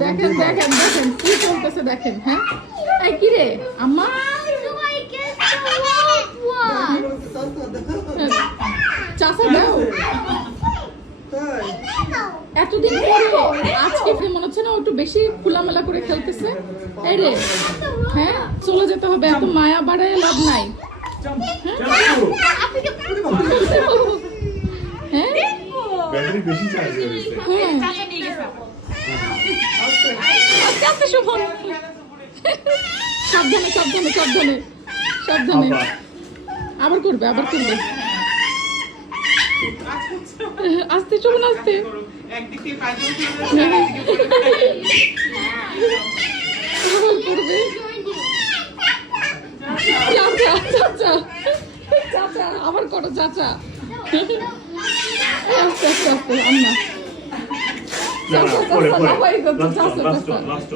দেখেন দেখেন দেখেন কি চলতেছে দেখেন হ্যাঁ? এই কি রে আম্মা? চাষা দাও। এতদিন পরে আজকে মনে হচ্ছে না একটু বেশি খোলামেলা করে খেলতেছে? এই রে হ্যাঁ? চলে যেতে হবে এত মায়া বাড়ায় লাভ নাই। হ্যাঁ? বেশি চার্জ হয়ে আস্তে আস্তে শোভন সাবধানে সাবধানে সাবধানে সাবধানে। আবার। আবার করবে আবার করবে। আস্তে শোভন আস্তে। আবার করবে। চাচা চাচা চাচা আবার করো চাচা এই আস্তে আস্তে আস্তে আম্মা না না চাচা পরে চাচা পরে লাফাই করছে লাস্ট চাচা লাস্ট চাচা লাস্ট